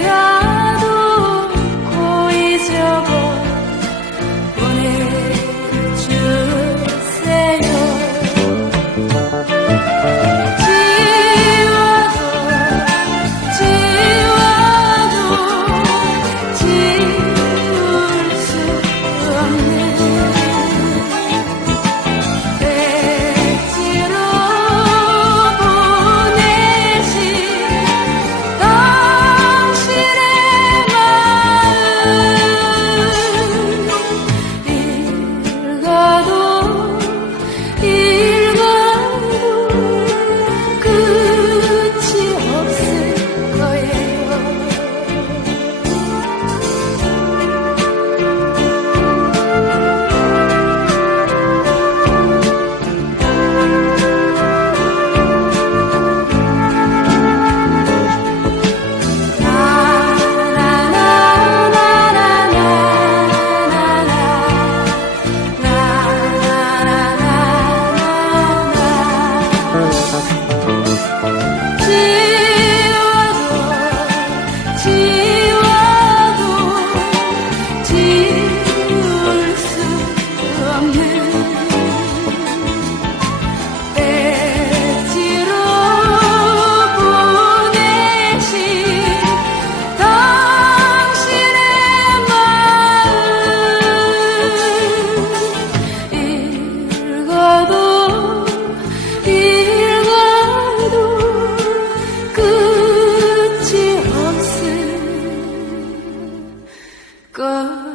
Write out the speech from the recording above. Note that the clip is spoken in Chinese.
it. 歌。